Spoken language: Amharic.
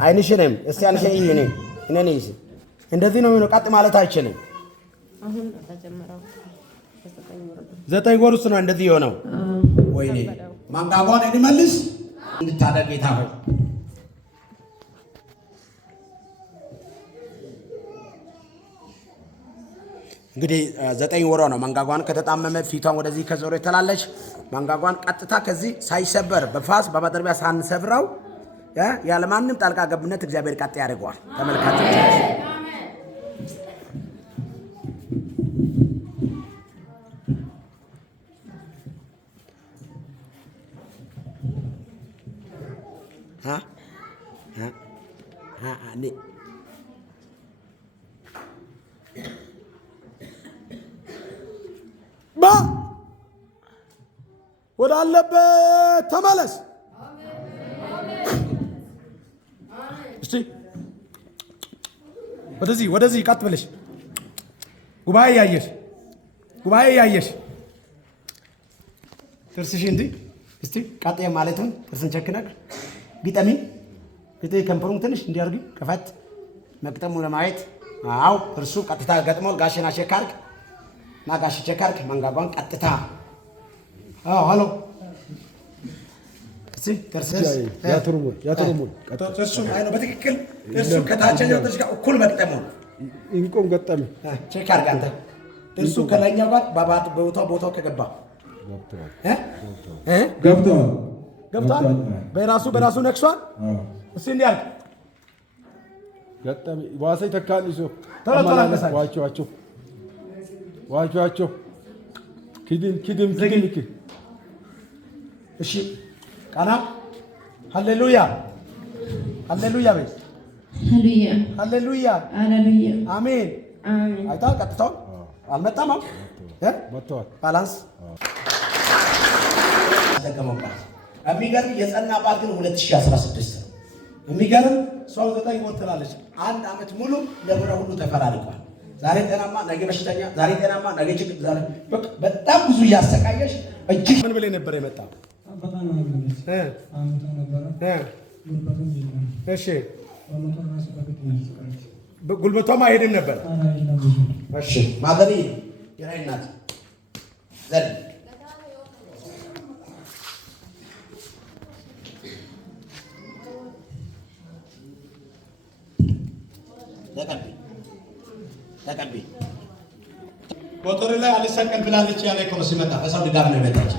አይንሽንም እስቲ አንቺ እኔ ነኝ እንደዚህ ነው ቀጥ ማለት አይችልም። አሁን ተጀመረው 9 ወር ውስጥ ነው እንደዚህ የሆነው። ወይኔ ማንጋጓን እንመልስ እንድታደግ ጌታ ሆይ እንግዲህ 9 ወሯ ነው። መንጋጓን ከተጣመመ ፊቷን ወደዚህ ከዞረ ተላለች። መንጋጓን ቀጥታ ከዚህ ሳይሰበር በፋስ በመጥረቢያ ሳንሰብራው ያለ ማንም ጣልቃ ገብነት እግዚአብሔር ቀጥ ያደርገዋል። ተመልካቾች ወደ አለበት ተመለስ። እስቲ ወደዚህ ቀጥ ብለሽ ጉባኤ ያየሽ ጥርስሽ እንዲ እስቲ ቀጥ ማለቱን ጥርስን ቸክነክ ግጠሚ ከንፈሩን ትንሽ እንዲያርግ ከፈት መቅጠሙ ለማየት አው እርሱ ቀጥታ ገጥሞ ጋሽና ሸካርክ ማጋሽ ቸካርክ መንጋጓን ቀጥታ ሃሎ እሺ ያትሩሙን ጥርሱ አይኑ በትክክል ጥርሱ ከታችኛው ጥርስ ጋር እኩል መቅጠሙ እንቆም ገጠመ ቸካርክ አንተ ጥርሱ ከላይኛው ጋር ባባት ቦታው ከገባ ገብቷል በራሱ ነክሷል። እሺ እንዲያርግ ገጠመ ዋሰይ ተካልሶ ዋቸው ኪድም እሺ ቃና ሃሌሉያ በይ ሃሌሉያ አሜን። አይታ ቀጥታው አልመጣም መጥቷል። ባላንስ ተገመባል። የሚገርም የጸና ባል ግን 2016 ነው። የሚገርም ሰው 9 ወር ትላለች። 1 ዓመት ሙሉ ለምረ ሁሉ ተፈራርቋል። ዛሬ ጤናማ ነገ በሽተኛ፣ ዛሬ ጤናማ ነገ ችግር፣ ዛሬ በጣም ብዙ እያሰቃየሽ እጅግ ምን ብለህ ነበር የመጣው? እሺ ጉልበቷም አይሄድም ነበር። እሺ ማዘሪ የራይናት ዘል ተቀቢ ሞተር ላይ አልሰቀል ብላለች ያለ እኮ ሲመጣ በሰው ድጋፍ ነው የመጣች።